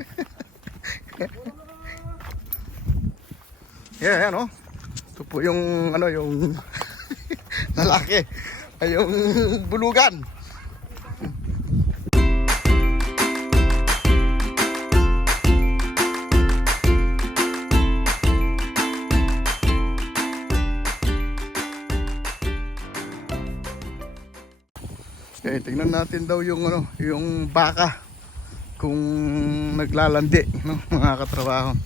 yeah, yan oh. Ito po yung ano yung lalaki. Ay yung bulugan. Okay, tingnan natin daw yung ano, yung baka kung naglalandi, no, mga katrabaho.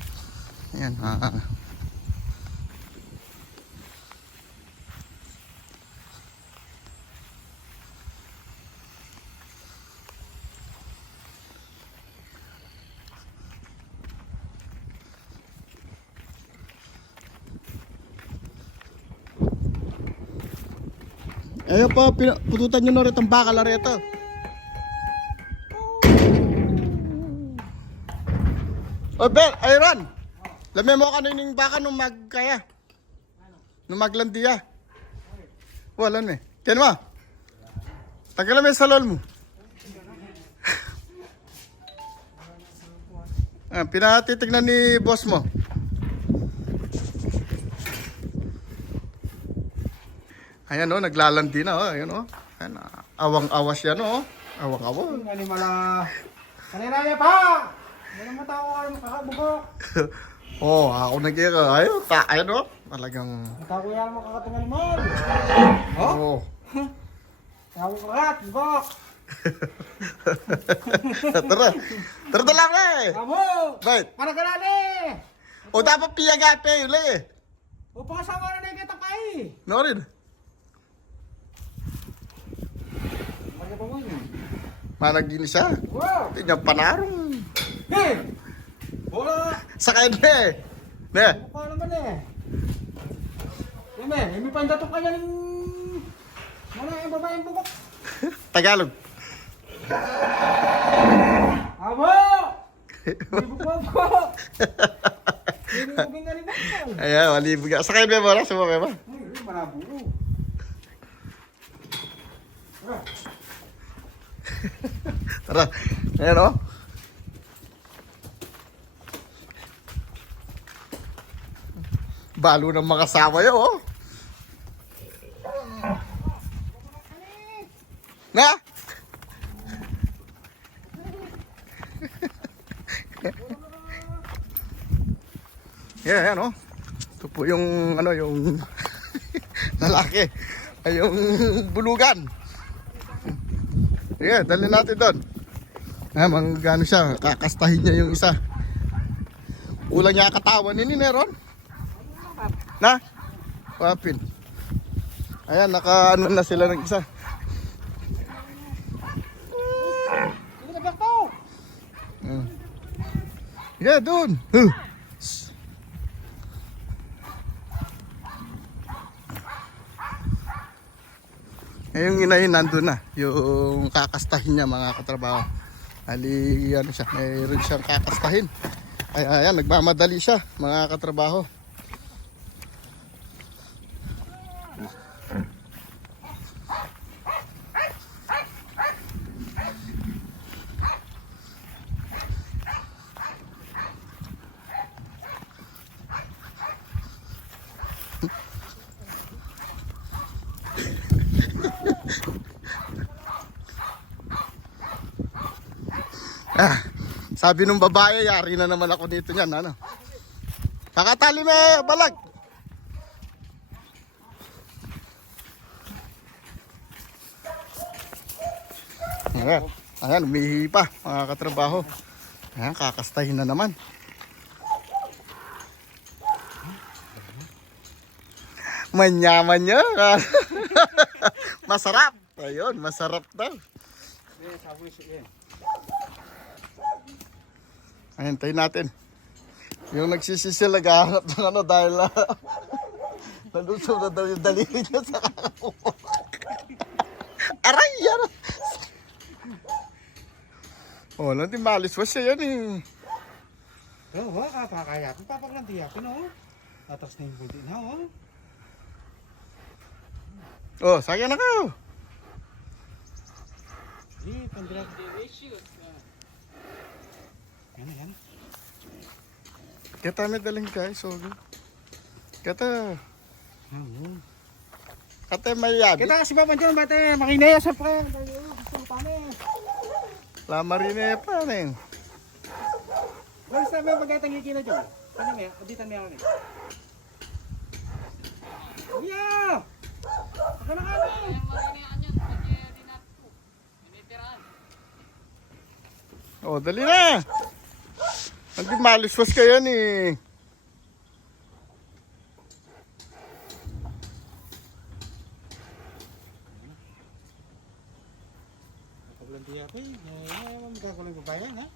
Ayan, ah. Ayun po, pututan nyo na rin ang baka la rito. O Ben, ayran. Lami mo kanining baka nung magkaya. Nung maglandiya. Wala na eh. Tiyan mo. Tagal mo sa lol mo. ah, pinatitignan ni boss mo. Ayan o, naglalandi na o. Ayan o. Ayan, ah, awang-awas yan o. Awang-awang. Ang animala. Kanina niya pa! Hindi naman tao kayo makakabugok. oh, ako nag-ira. Ayun, ta, ayan o. Talagang, Ang ko yan makakating animal. oh. Tao ko rat, bugok. Tara. Tara na lang eh. Amo! Right. Para ganali! O dapat piyagape yun eh. Upang asawa na na kita pa eh. No rin. Bakit pa mo yun? Managin siya. Wow! Hindi niya panarong. Hey! Bola! Sakay na eh. Ne. Mukha naman eh. Yame, may pandatong kanya ng... Mana yung babaeng bugok? Tagalog. Amo! Bugok ko! Hindi buging animal. Ayan, malibog ka. Sakay na mo na. Sumabay ba? Uy, malaburo. Tara. Ayan o. Balo ng mga sawa oh. Na? yeah, yan oh. Ito po yung ano yung lalaki. Ay yung bulugan. Yeah, dali natin doon. Ah, mang gano siya, kakastahin niya yung isa. Ulang niya katawan ni Neron. Na? Papin. Ayan, naka ano na sila ng isa. Mm. Yeah, doon. Huh. Eh, yung inayin nandun na. Yung kakastahin niya mga katrabaho. Ali, ano siya, mayroon siyang kakastahin. Ay, ayan, nagmamadali siya mga katrabaho. Ah, sabi nung babae, yari na naman ako dito niyan, ano. Kakatali may balag. Ayan, ayan, umihi pa, mga katrabaho. Ayan, kakastahin na naman. Manyaman niya. masarap. Ayun, masarap daw. Tayo natin. Yung nagsisisil, naghahanap ng ano dahil na nalusog na daw yung daliri niya sa kakakuha. Aray, yan! Oh, nanti malis was siya yan eh. Pero wala ka kakaya. Kung papaklantiyakin oh. Tatras na yung buti na oh. Oh, sayang na ka. Eh, pandira. Yan, yan. Kita may daling guys, so Kata, Yan, kata may yabi. Kita kasi baban dyan, bate, makinaya sa pre. Gusto mo tani. La marine pa rin. Wala sa mga pagkatangi kina dyan. Ano may, aditan may ako ni. Yeah! Ako na kami! Oh, dali na. Hindi maliswas kayo ni. Paglang diya ko eh. Ay, magkakalang babayan ha.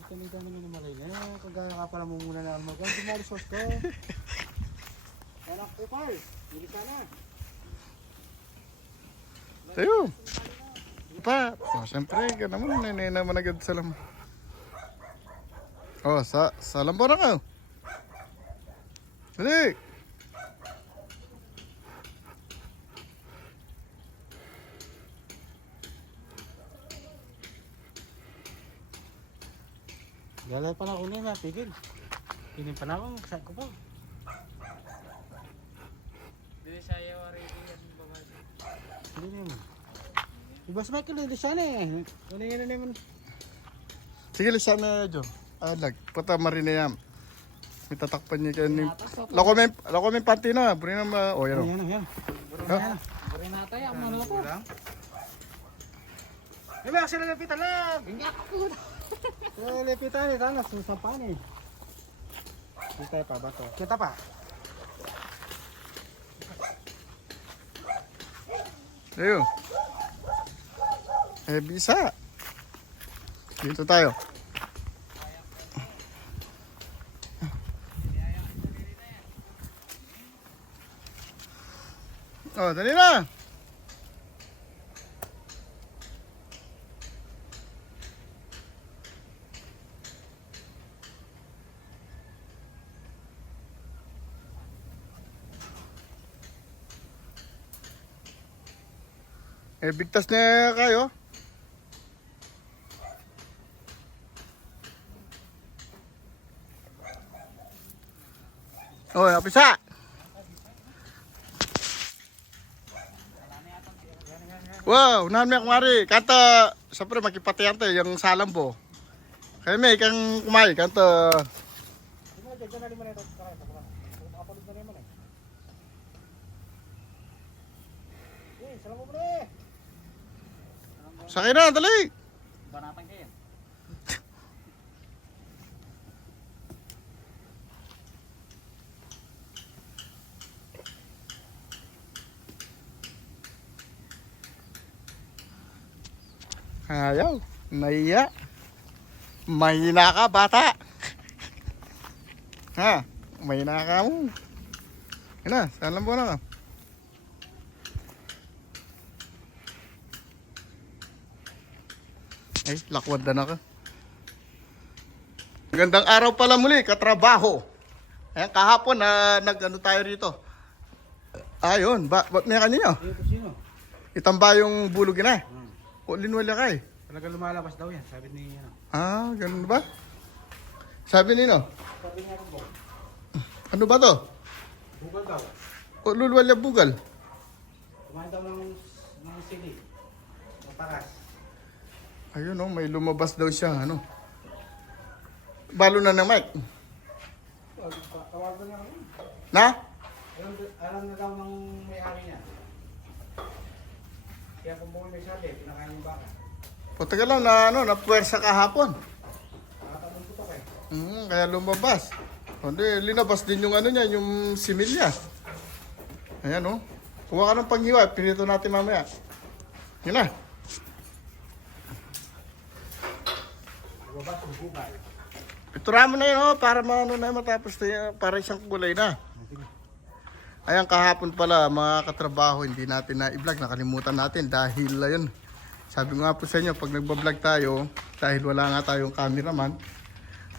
Ito nang gano'n na malay na. Kagaya ka pala mo muna na almagan. Tumalis ko. Par. Bili ka na. Tayo. Pa. Oh, siyempre, ka naman. Nanay naman agad sa lam. Oh, sa, sa lambo na ka. Dali. Galay pa na ako na pigil. Pinin pa na ako. Saan ko pa? Hindi naman. Iba sa Michael, na eh. Ano yun na naman? Sige, lisan na Jo. Alag, pata marina yan. May tatakpan niya kayo ni... Lako may, lako may panty na. Buri na ma... Oh, yan o. Yan, yan. Ha? Renata ya, ano ko? Eh, may sila lapitan lang. Hindi ako. Sila lapitan eh. Talas, susapan eh. Kita pa ba to? Kita pa. Tayo. Eh, bisa. Dito tayo. Oh, dali na. Eh, bigtas na kayo. Oh, napisa. Wow, nahan may kumari. Kanta, siyempre makipatiyan to yung salam po. Kaya may kang kumay, kanta. Sino, dyan na rin mo na ito. Kaya, kaya. Makapalod na rin mo na eh. Eh, salam mo muna eh. Sakay na, dali. Banatan kayo. Ayaw, naiya. Mahina ka, bata. Ha, mahina ka mo. Yan na, salam po na ka. Ay, lakwad na ka. Magandang araw pala muli, katrabaho. Ayan, kahapon na nag-ano tayo rito. Ayun, ba, ba't may kanina? Itamba yung bulog na. Hmm. O, linwala ka eh. Talaga lumalabas daw yan. Sabi ni ano. Ah, ganun ba? Sabi nino, Sabi niya ko, ano ba to? bugal daw. O, lulwalya bugal. Kumain daw ng, ng sili. Ng paras. Ayun oh, may lumabas daw siya, ano. Balo na ng mic. Tawagan niya ako. Na? Alam, alam na daw ng may-ari niya. Kaya kung buhay may sabi, pinakain yung baka. O, lang na, ano, na puwersa kahapon. Hmm, kaya lumabas. Hindi, linabas din yung ano niya, yung similya. Ayan oh. Kuha ka ng panghiwa, pinito natin mamaya. Yun na. Itura mo na yun oh, para maano na matapos na yun, para isang kulay na. Ayan kahapon pala mga katrabaho, hindi natin na i-vlog, nakalimutan natin dahil ayun. Sabi ko nga po sa inyo, pag nagbablog tayo, dahil wala nga tayong cameraman,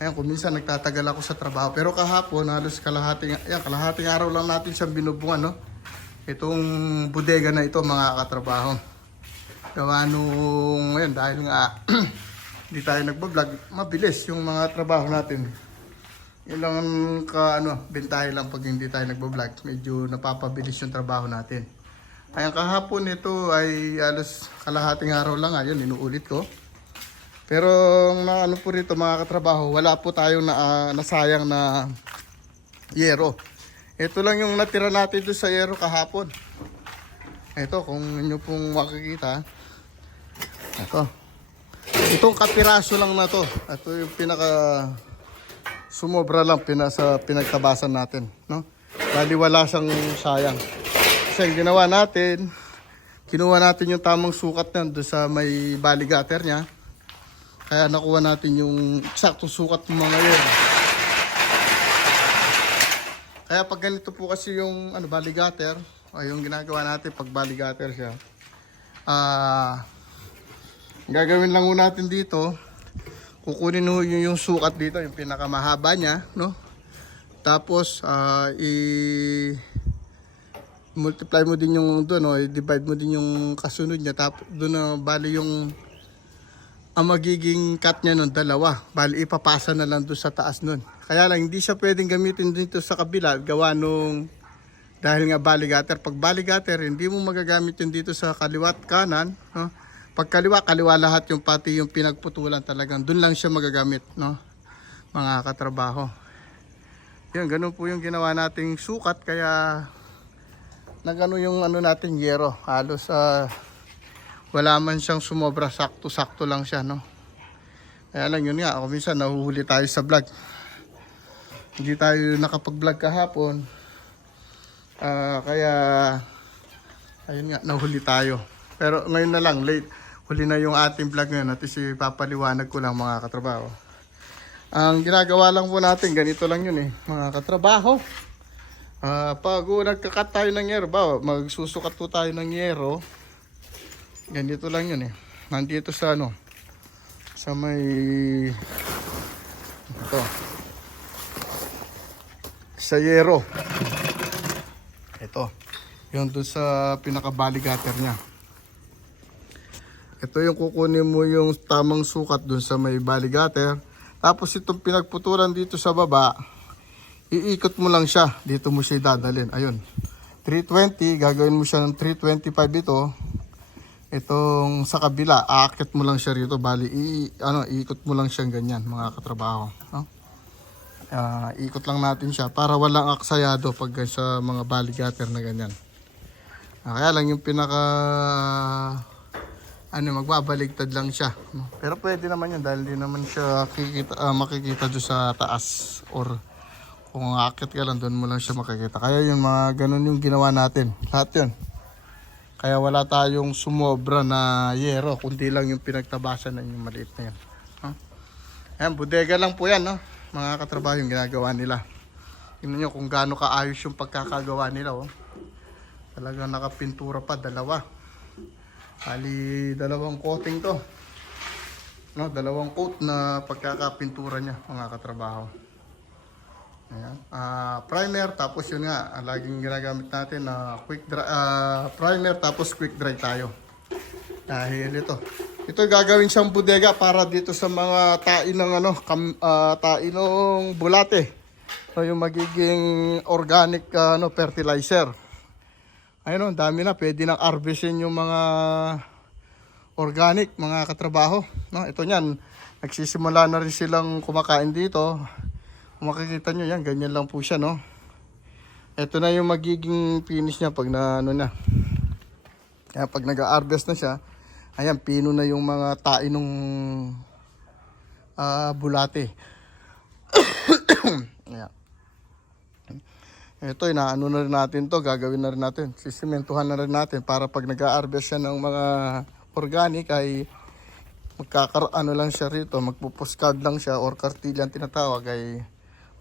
Ayan, kung minsan nagtatagal ako sa trabaho. Pero kahapon, halos kalahating, ayan, kalahating araw lang natin siyang binubungan, no? Itong bodega na ito, mga katrabaho. Gawa nung, ngayon, dahil nga, hindi tayo nagbablog, mabilis yung mga trabaho natin. Yun lang ang ka, ano, bentahe lang pag hindi tayo nagbablog. Medyo napapabilis yung trabaho natin. Ayan, kahapon ito ay alos kalahating araw lang. Ayun, inuulit ko. Pero na ano po rito mga katrabaho, wala po tayong na, ah, nasayang na yero. Ito lang yung natira natin doon sa yero kahapon. Ito, kung inyo pong makikita. Ito. Itong kapiraso lang na to. Ito yung pinaka sumobra lang pina, sa pinagtabasan natin. No? Bali wala siyang sayang. Ang ginawa natin, kinuha natin yung tamang sukat niyan doon sa may baligater niya. Kaya nakuha natin yung eksaktong sukat ng mga yun. Kaya pag ganito po kasi yung ano, baligater, ay yung ginagawa natin pag baligater siya. Ah, gagawin lang natin dito, kukunin ho yung, yung sukat dito, yung pinakamahaba niya, no? Tapos, ah, i multiply mo din yung doon, no? i-divide mo din yung kasunod niya. Tapos, doon na bali yung ang magiging cut niya nun, dalawa. Bali, ipapasa na lang doon sa taas nun. Kaya lang, hindi siya pwedeng gamitin dito sa kabila. Gawa nung, dahil nga baligater. Pag baligater, hindi mo magagamit yun dito sa kaliwat kanan. No? Pag kaliwa, kaliwa lahat yung pati yung pinagputulan talagang. Doon lang siya magagamit, no? Mga katrabaho. Yan, ganun po yung ginawa nating sukat. Kaya, nagano yung ano natin, yero. Halos, ah, wala man siyang sumobra, sakto-sakto lang siya, no? Kaya lang yun nga, ako minsan nahuhuli tayo sa vlog. Hindi tayo nakapag-vlog kahapon. Ah, kaya, ayun nga, nahuli tayo. Pero ngayon na lang, late. Huli na yung ating vlog ngayon at si papaliwanag ko lang mga katrabaho. Ang ginagawa lang po natin, ganito lang yun eh, mga katrabaho. Ah, pag uh, nagkakat tayo ng yero, ba, magsusukat po tayo ng yero, Ganito lang yun eh. Nandito sa ano. Sa may... Ito. Sa yero. Ito. Yun doon sa pinakabaligater niya. Ito yung kukunin mo yung tamang sukat doon sa may baligater. Tapos itong pinagputulan dito sa baba, iikot mo lang siya. Dito mo siya dadalhin. Ayun. 320, gagawin mo siya ng 325 ito itong sa kabila, aakit mo lang siya rito, bali, i, ano, iikot mo lang siyang ganyan, mga katrabaho. No? Ah, ikot lang natin siya para walang aksayado pag sa mga baligater na ganyan. Ah, kaya lang yung pinaka, ano, magbabaligtad lang siya. No? Pero pwede naman yan dahil di naman siya kikita, ah, makikita doon sa taas or kung aakit ka lang, doon mo lang siya makikita. Kaya yung mga ganun yung ginawa natin. Lahat yun. Kaya wala tayong sumobra na yero, kundi lang yung pinagtabasan ng yung maliit na yan. Huh? Ayan, bodega lang po yan, no? mga katrabaho yung ginagawa nila. Tingnan nyo kung gaano kaayos yung pagkakagawa nila. Oh. Talagang nakapintura pa, dalawa. Bali, dalawang coating to. No, dalawang coat na pagkakapintura niya, mga katrabaho. Ayan. Ah, primer tapos yun nga, ah, laging ginagamit natin na quick dry, ah, primer tapos quick dry tayo. Dahil ito. Ito gagawin siyang bodega para dito sa mga tain ng ano, kam, ah, tain ng bulate. So, yung magiging organic ah, ano, fertilizer. Ayun, dami na. Pwede nang harvestin yung mga organic, mga katrabaho. No, ito niyan. Nagsisimula na rin silang kumakain dito. Kung makikita nyo yan, ganyan lang po siya, no? Ito na yung magiging finish niya pag na, ano na. Kaya pag nag-harvest na siya, ayan, pino na yung mga tae nung ah, bulate. ayan. Ito, inaano na rin natin to, gagawin na rin natin. Sisimentuhan na rin natin para pag nag-harvest siya ng mga organic ay magkakar ano lang siya rito, magpupuskad lang siya or kartilya ang tinatawag ay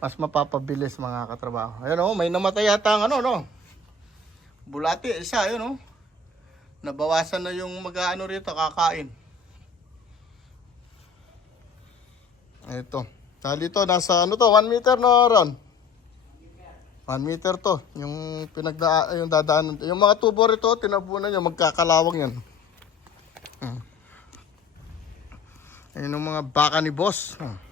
mas mapapabilis mga katrabaho. Ayun oh, may namatay yata ang ano no. Bulati isa ayun oh. Nabawasan na yung mag-ano rito kakain. Ito. Dali to, nasa ano to, 1 meter no, Ron? 1 meter to, yung pinagda yung dadaanan. Yung mga tubo rito, tinapunan nyo, magkakalawang yan. Hmm. Ayun yung mga baka ni boss. Hmm.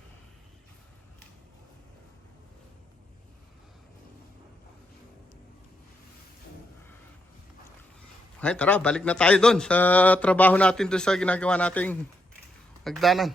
Ay, tara, balik na tayo doon sa trabaho natin doon sa ginagawa nating nagdanan.